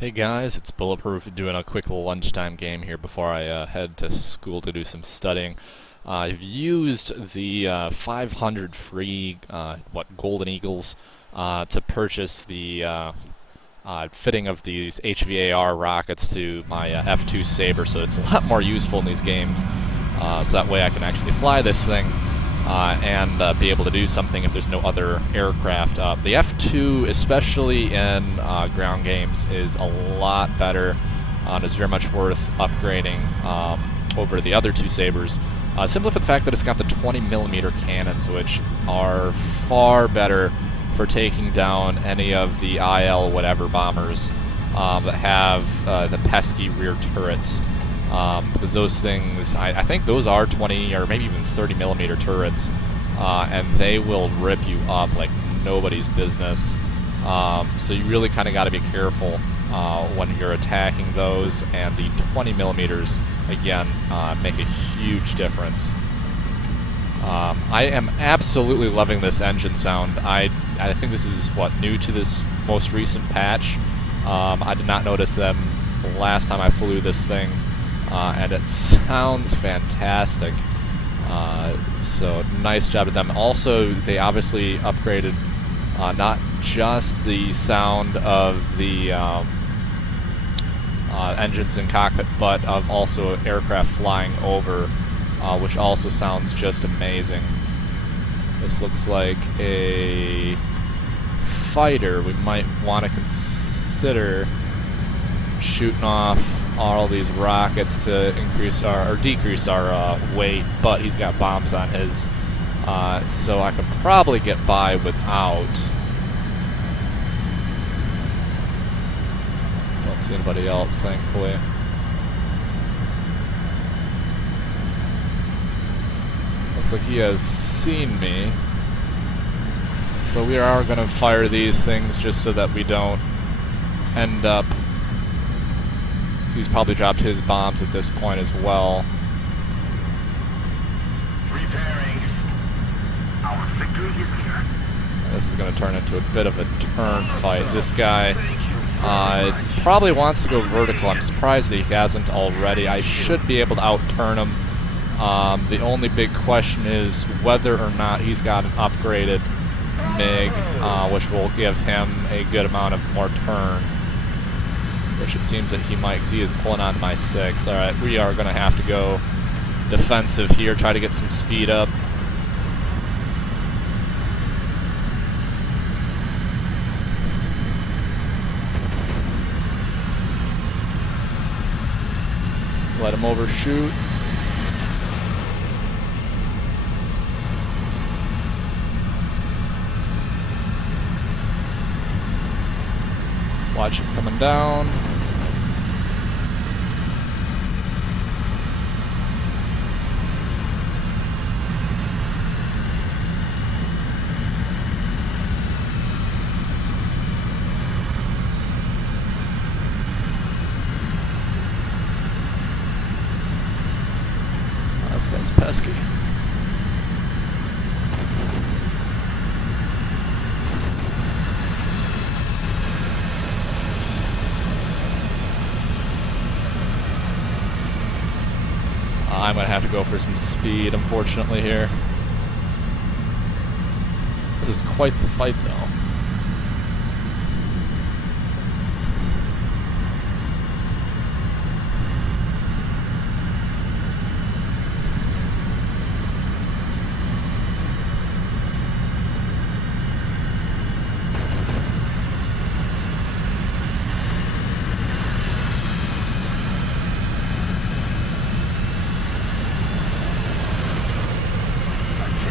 Hey guys, it's Bulletproof doing a quick little lunchtime game here before I head to school to do some studying. I've used the 500 free Golden Eagles to purchase the fitting of these HVAR rockets to my F2 Saber, so it's a lot more useful in these games. So that way I can actually fly this thing and be able to do something if there's no other aircraft. The F2, especially in ground games, is a lot better and is very much worth upgrading over the other two Sabres. Simply for the fact that it's got the 20mm cannons, which are far better for taking down any of the IL whatever bombers that have the pesky rear turrets. Because those things, I think those are 20 or maybe even 30mm turrets, and they will rip you up like nobody's business. So you really kind of got to be careful when you're attacking those, and the 20mm, again, make a huge difference. I am absolutely loving this engine sound. I think this is, new to this most recent patch. I did not notice them the last time I flew this thing. And it sounds fantastic. So nice job to them. Also, they obviously upgraded not just the sound of the engines in cockpit, but of also aircraft flying over, which also sounds just amazing. This looks like a fighter. We might want to consider shooting off all these rockets to increase or decrease our weight, but he's got bombs on his, so I could probably get by without. Don't see anybody else, thankfully. Looks like he has seen me, so we are going to fire these things just so that we don't end up. He's probably dropped his bombs at this point as well. Preparing. Our victory is here. This is going to turn into a bit of a turn fight. This guy probably wants to go vertical. I'm surprised that he hasn't already. I should be able to outturn him. The only big question is whether or not he's got an upgraded MiG, which will give him a good amount of more turn. Which it seems that he might, because he is pulling on my 6. Alright, we are going to have to go defensive here, try to get some speed up. Let him overshoot. Watch him coming down. This guy's pesky. I'm going to have to go for some speed, unfortunately, here. This is quite the fight, though.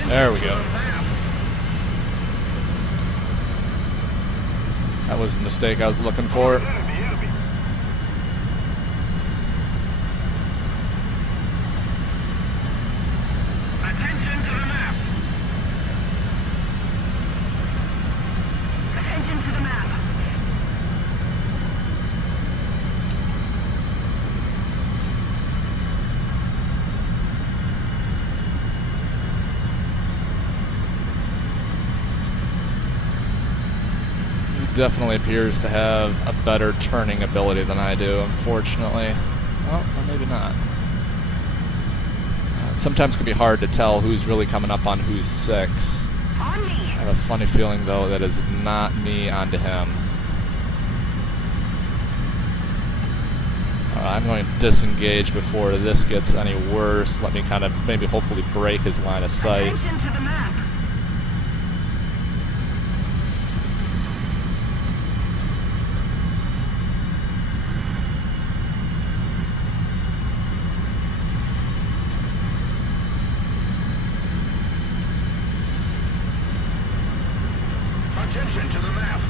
There we go. That was the mistake I was looking for. Attention to the map. Attention to the map. definitely appears to have a better turning ability than I do, unfortunately. Well, or maybe not. Sometimes it can be hard to tell who's really coming up on who's 6. On me. I have a funny feeling, though, that is not me onto him. I'm going to disengage before this gets any worse. Let me kind of maybe hopefully break his line of sight. Attention to the map. Attention to the map.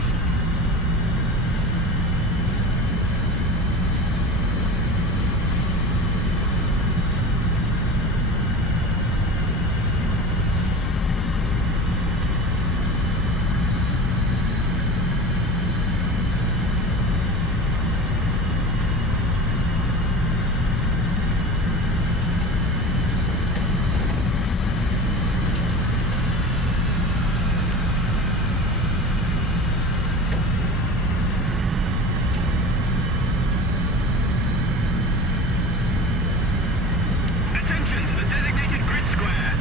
Attention to the designated grid square.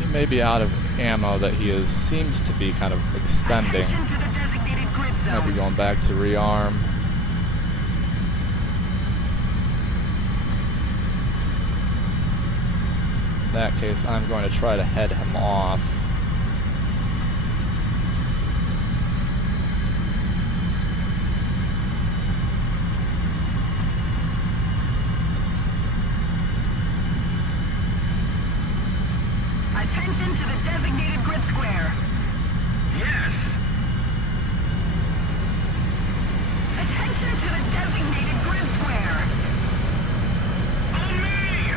He may be out of ammo that he seems to be kind of extending. Attention to the designated grid Might be zone. going back to rearm. In that case, I'm going to try to head him off. Attention to the designated grid square. Yes. Attention to the designated grid square. On me.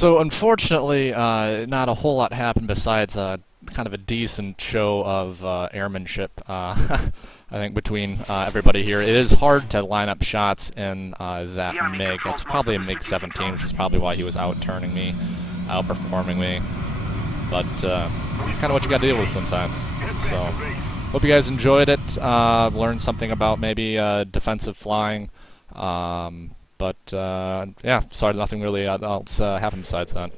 So unfortunately, not a whole lot happened besides kind of a decent show of airmanship. I think between everybody here, it is hard to line up shots in that MiG. That's probably a Mig-17, which is probably why he was out-turning me, outperforming me. But it's kind of what you got to deal with sometimes. So, hope you guys enjoyed it. Learned something about maybe defensive flying. But yeah, sorry, nothing really else happened besides that.